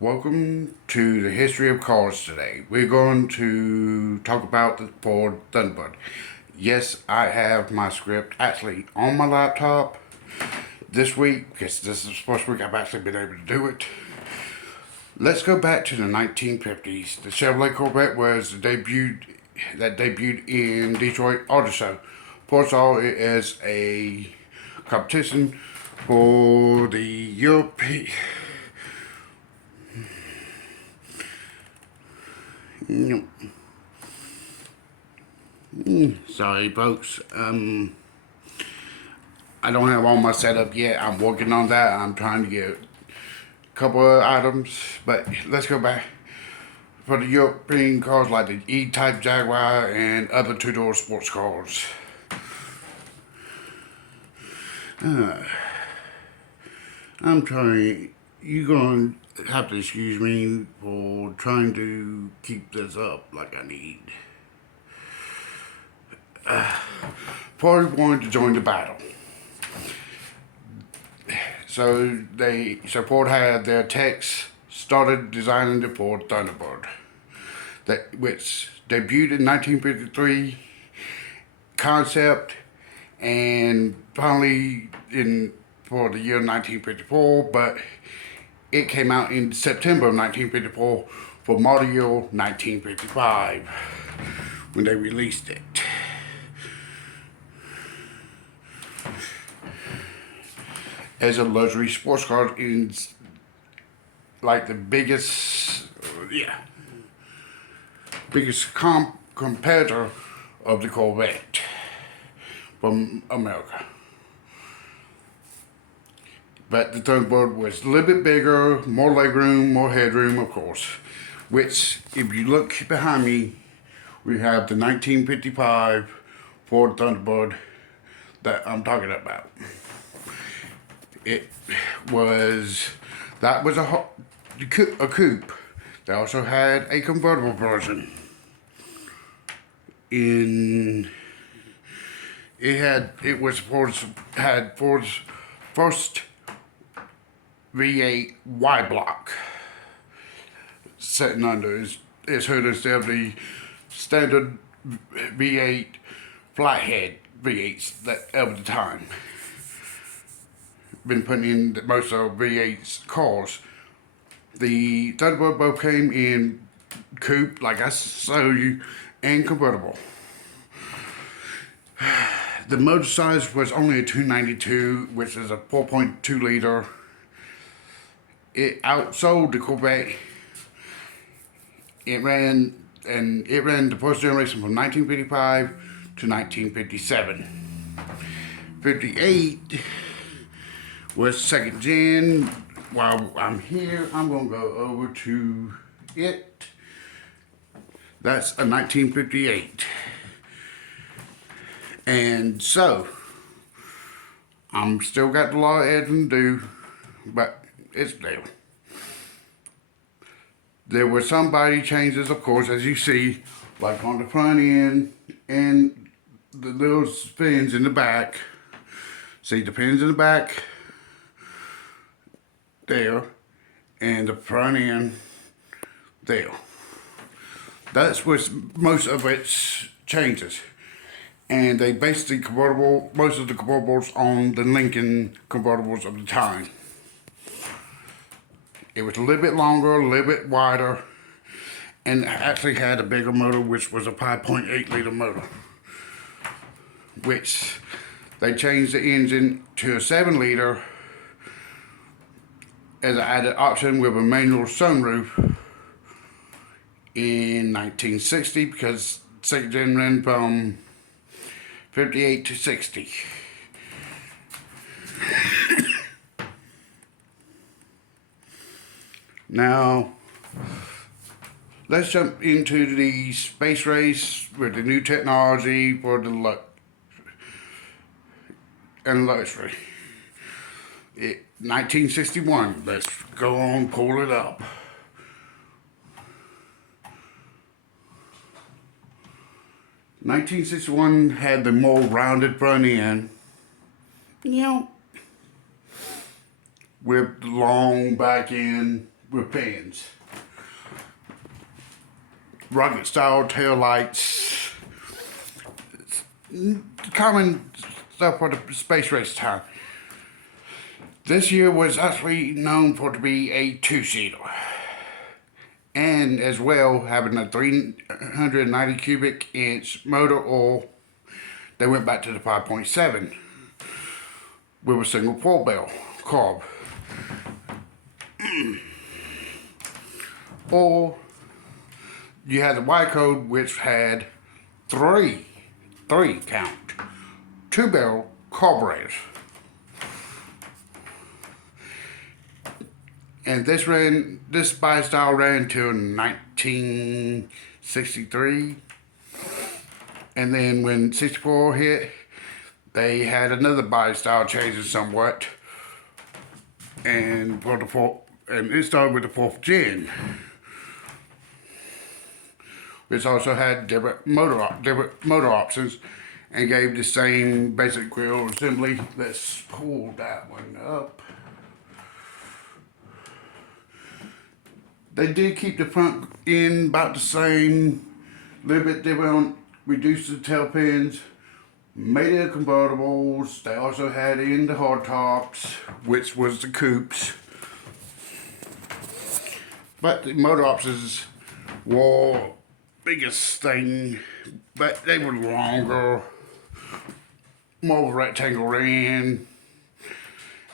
Welcome to the history of cars today. We're going to talk about the Ford Thunderbird. Yes, I have my script actually on my laptop this week because this is the first week I've actually been able to do it. Let's go back to the 1950s. The Chevrolet Corvette was debuted in Detroit Auto Show. First of all, it is a competition for the European. Sorry, folks. I don't have all my setup yet. I'm working on that. I'm trying to get a couple of items, but let's go back. For the European cars like the E-Type Jaguar and other two-door sports cars. I'm trying. You're going to have to excuse me for trying to keep this up like I need. Ford wanted to join the battle. So Ford had their techs started designing the Ford Thunderbird, which debuted in 1953 concept, and finally for the year 1954, but it came out in September of 1954 for model year 1955 when they released it. As a luxury sports car, in like the biggest competitor of the Corvette from America. But the Thunderbird was a little bit bigger, more legroom, more headroom, of course. Which, if you look behind me, we have the 1955 Ford Thunderbird that I'm talking about. That was a coupe. They also had a convertible version. Had Ford's first V8 Y block sitting under his hood instead of the standard V8 flathead V8s that of the time been putting in most of V8's cars. The Thunderbird both came in coupe, like I showed you, and convertible. The motor size was only a 292, which is a 4.2 liter. It outsold the Corvette. It ran the first generation from 1955 to 1957. 58 was second gen. While I'm here, I'm gonna go over to it. That's a 1958. And so, I'm still got a lot of editing to do, but it's there. There were some body changes, of course, as you see, like on the front end and the little fins in the back. See the pins in the back there, and the front end there. That's what most of its changes. And they basically most of the convertibles on the Lincoln convertibles of the time. It was a little bit longer, a little bit wider, and actually had a bigger motor, which was a 5.8 liter motor. Which they changed the engine to a 7 liter as an added option with a manual sunroof in 1960, because second gen ran from 58 to 60. Now, let's jump into the space race with the new technology for the luxury. 1961, let's go on, pull it up. (1961) had the more rounded front end, with the long back end with fins. Rugged style tail lights. Common stuff for the space race time. This year was actually known for to be a two-seater. And as well, having a 390 cubic inch motor oil, they went back to the 5.7 with a single 4-bell carb. Or you had the Y code, which had three count, 2-barrel carburetors. And this bi-style ran till 1963. And then when 64 hit, they had another bi-style changing somewhat. And it started with the 4th gen, which also had different motor options and gave the same basic grill assembly. Let's pull that one up. They did keep the front end about the same, a little bit different, reduced the tail pins, made it convertibles. They also had in the hardtops, which was the coupes. But the motor options were biggest thing, but they were longer, more of a rectangle end,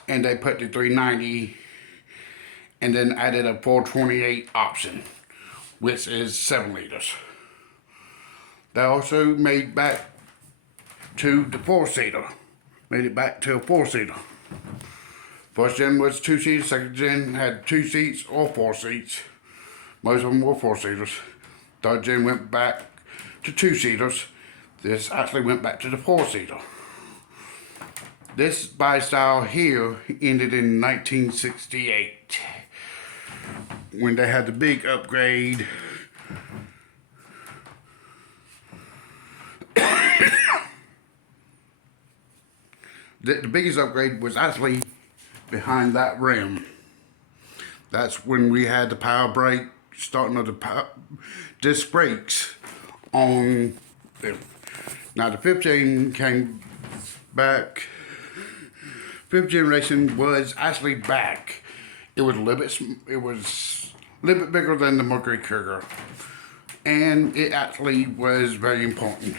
and they put the 390 and then added a 428 option, which is 7 liters. They also made back to the 4-seater, made it back to a 4-seater. First gen was 2 seats, second gen had 2 seats or 4 seats. Most of them were 4-seaters. Third gen went back to 2-seaters. This actually went back to the 4-seater. This bi-style here ended in 1968 when they had the big upgrade. The biggest upgrade was actually behind that rim. That's when we had the power brake, starting of the disc brakes on them. Now the 5th gen came back. 5th generation was actually back. It was a little bit bigger than the Mercury Cougar, and it actually was very important.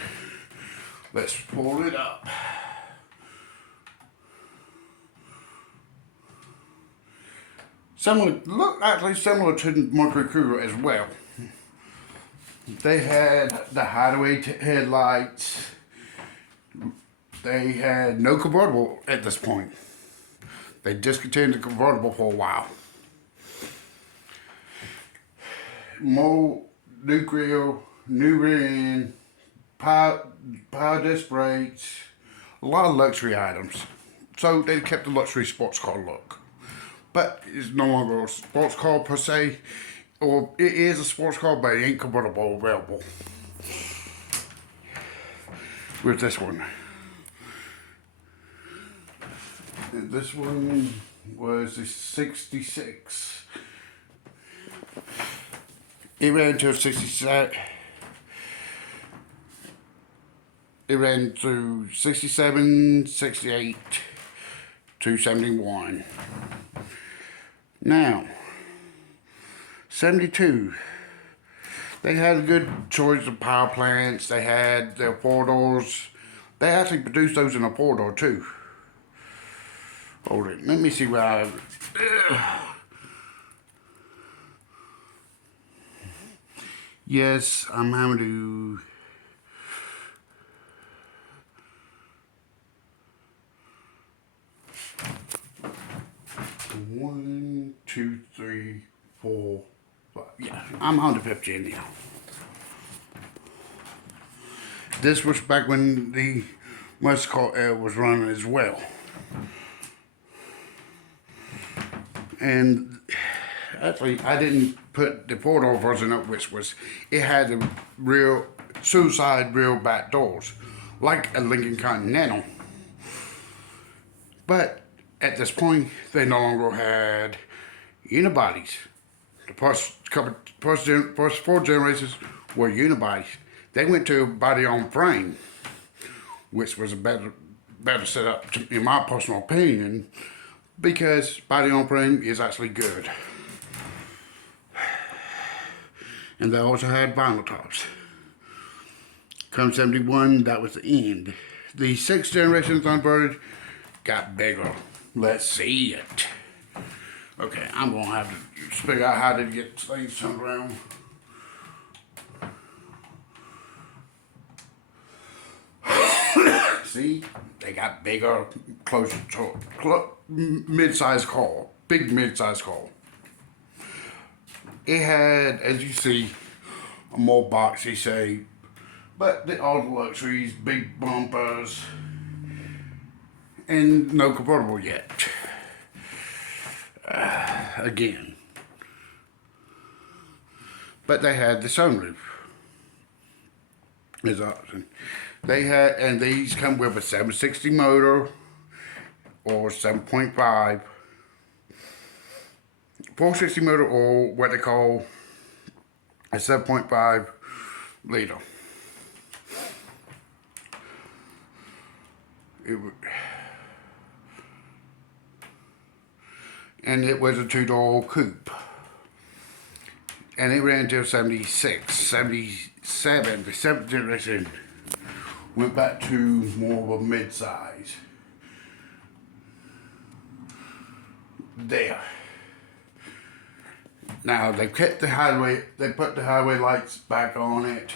Let's pull it up. Actually similar to the Mercury Cougar as well. They had the hideaway headlights. They had no convertible at this point. They discontinued the convertible for a while. More new grill, new rear end, power disc brakes, a lot of luxury items. So they kept the luxury sports car look. But it's no longer a sports car per se, or it is a sports car, but it ain't convertible available with this one. And this one was the 66. It ran to 67. It ran through 67, 68, to 71. Now, 72. They had a good choice of power plants. They had their 4-doors. They actually produced those in a 4-door too. Hold it. Let me see where I... Yes, I'm having to... One, two, three, 4, 5. Yeah, I'm on the 5th gen now. This was back when the muscle car era was running as well. And actually, I didn't put the 4-door version up, which was, it had the real suicide real back doors, like a Lincoln Continental. But at this point, they no longer had unibodies. The first four generations were unibodies. They went to body on frame, which was a better setup in my personal opinion, because body on frame is actually good. And they also had vinyl tops. Come 71, that was the end. The sixth generation Thunderbird got bigger. Let's see it. Okay, I'm gonna have to figure out how to get things turned around. See, they got bigger, closer to mid-sized call, big mid-sized call. It had, as you see, a more boxy shape, but all the luxuries, big bumpers, and no convertible yet. Again. But they had the sunroof as an option. They had, and these come with a 760 motor or 7.5, 460 motor, or what they call a 7.5 liter. And it was a two-door coupe. And it ran until 76, 77, the seventh generation went back to more of a mid-size. There. Now they kept the highway, they put the highway lights back on it.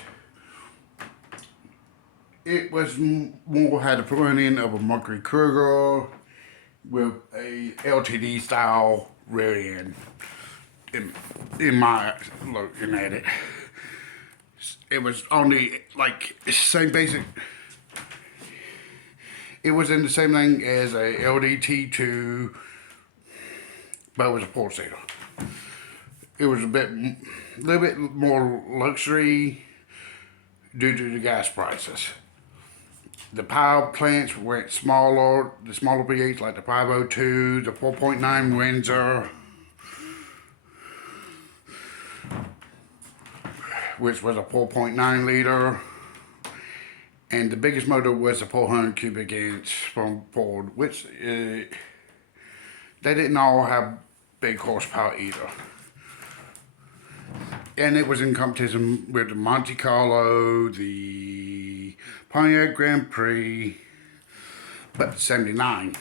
It was more, had the front end of a Mercury Cougar with a LTD style rear end. In my looking at it, it was on the same basic. It was in the same thing as a LDT2, but it was a four-seater. It was a little bit more luxury due to the gas prices. The power plants went smaller, the smaller V8s like the 502, the 4.9 Windsor, which was a 4.9 liter, and the biggest motor was a 400 cubic inch from Ford, which they didn't all have big horsepower either. And it was in competition with the Monte Carlo, the Pontiac Grand Prix, but 79.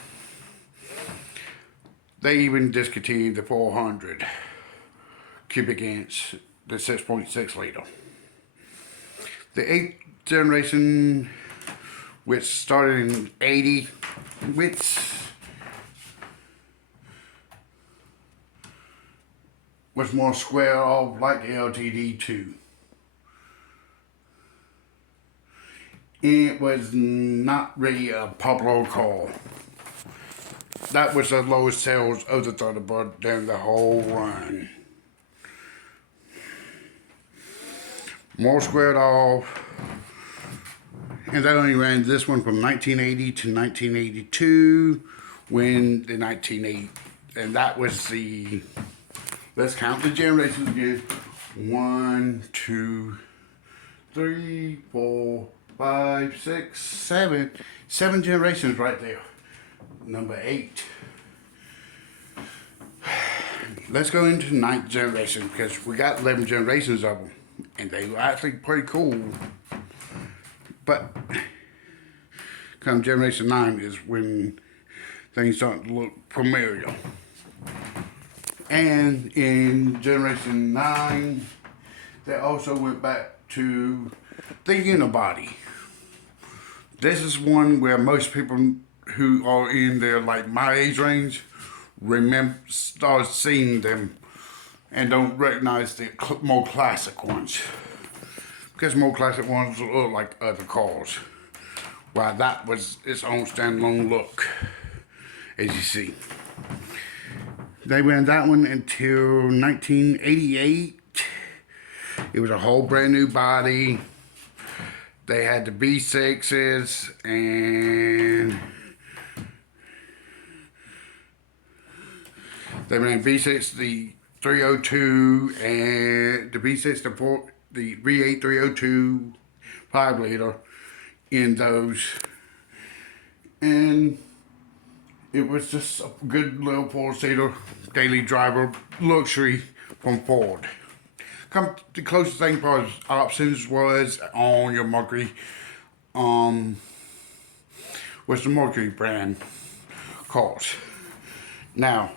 They even discontinued the 400 cubic inch, the 6.6 liter. The eighth generation, which started in 80, which was more square off like the LTD2. It was not really a popular car. That was the lowest sales of the Thunderbird during the whole run. More squared off. And they only ran this one from 1980 to 1982, when the 1980, and that was the, let's count the generations again. 1, 2, 3, 4, 5, 6, 7. 7 generations right there. Number 8. Let's go into the 9th generation, because we got 11 generations of them, and they were actually pretty cool. But come generation 9 is when things start to look familiar. And in generation 9, they also went back to the unibody. This is one where most people who are in their, like, my age range start seeing them and don't recognize the more classic ones. Because more classic ones look like other cars. While that was its own standalone look, as you see. They ran that one until 1988. It was a whole brand new body. They had the V6s and they ran V6, the 302 and the V6, the V8 302 5 liter in those, and it was just a good little 4-seater daily driver luxury from Ford. The closest thing for his options was on your Mercury, was the Mercury brand cars. Now,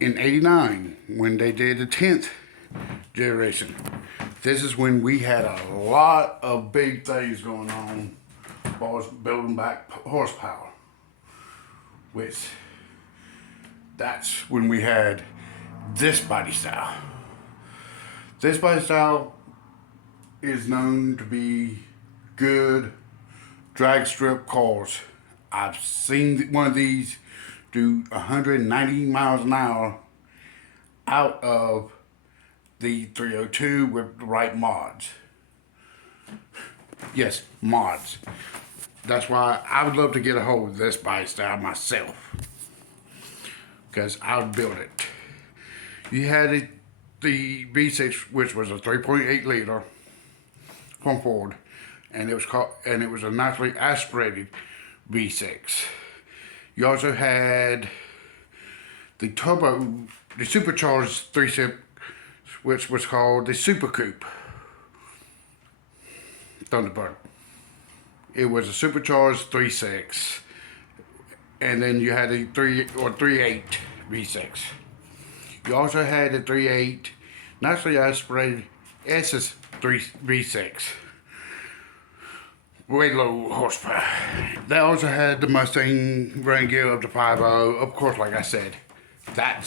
in '89, when they did the 10th generation, this is when we had a lot of big things going on as far as building back horsepower. Which, that's when we had this body style. This body style is known to be good drag strip cars. I've seen one of these do 190 miles an hour out of the 302 with the right mods. Yes, mods. That's why I would love to get a hold of this body style myself, because I would build it. You had the V6, which was a 3.8 liter from Ford, and it was a naturally aspirated V6. You also had the supercharged 3-sip, which was called the Super Coupe Thunderbird. It was a supercharged 3.6, and then you had a 3.8 V6. You also had a 3.8 naturally aspirated SS 3 V6, way low horsepower. They also had the Mustang running gear up to 5.0. Of course, like I said, that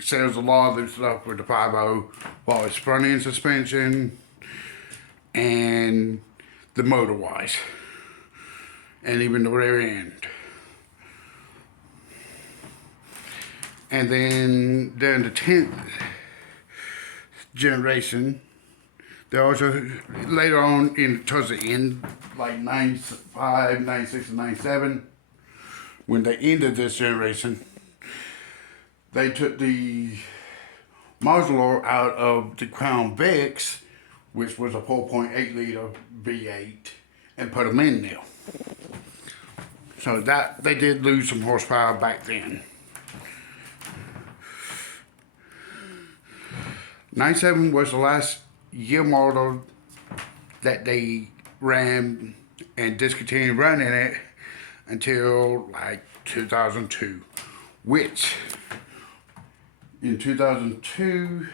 sells a lot of this stuff with the 5.0, while it's front end suspension and the motor wise, and even the rear end. And then during the 10th generation, they also, later on towards the end, like 95, 96, and 97, when they ended this generation, they took the muzzler out of the Crown Vics, which was a 4.8 liter V8, and put them in there. So that they did lose some horsepower back then. 97 was the last year model that they ran and discontinued running it until like 2002, which in 2002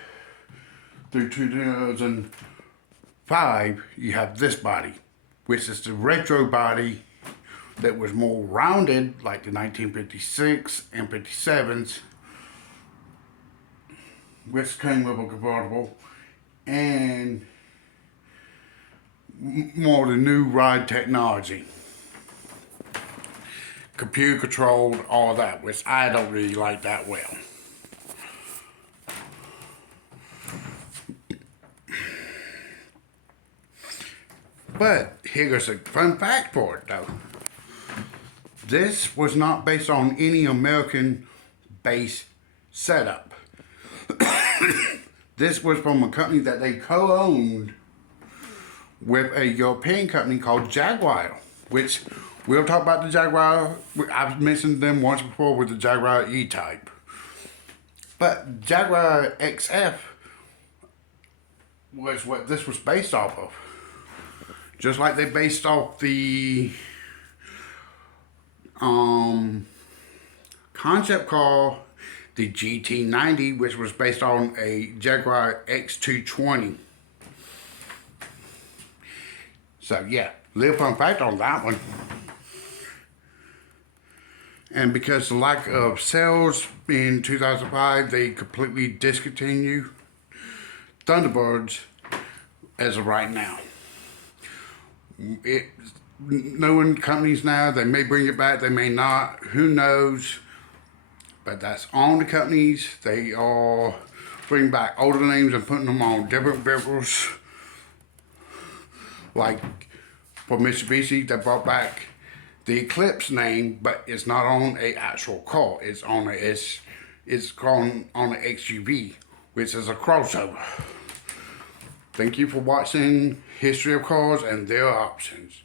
through 2005 you have this body, which is the retro body that was more rounded like the 1956 and 57s, which came with a convertible and more the new ride technology, computer controlled, all that, which I don't really like that well. But here's a fun fact for it though. This was not based on any American base setup. This was from a company that they co-owned with a European company called Jaguar, which we'll talk about the Jaguar. I've mentioned them once before with the Jaguar E-Type. But Jaguar XF was what this was based off of. Just like they based off the concept car, the GT90, which was based on a Jaguar X220. So yeah, little fun fact on that one. And because the lack of sales in 2005, they completely discontinued Thunderbirds as of right now. Knowing companies now, they may bring it back, they may not, who knows. But that's on the companies. They are bringing back older names and putting them on different vehicles. Like for Mitsubishi, they brought back the Eclipse name, but it's not on a actual car. It's It's gone on an XUV, which is a crossover. Thank you for watching History of Cars and Their Options.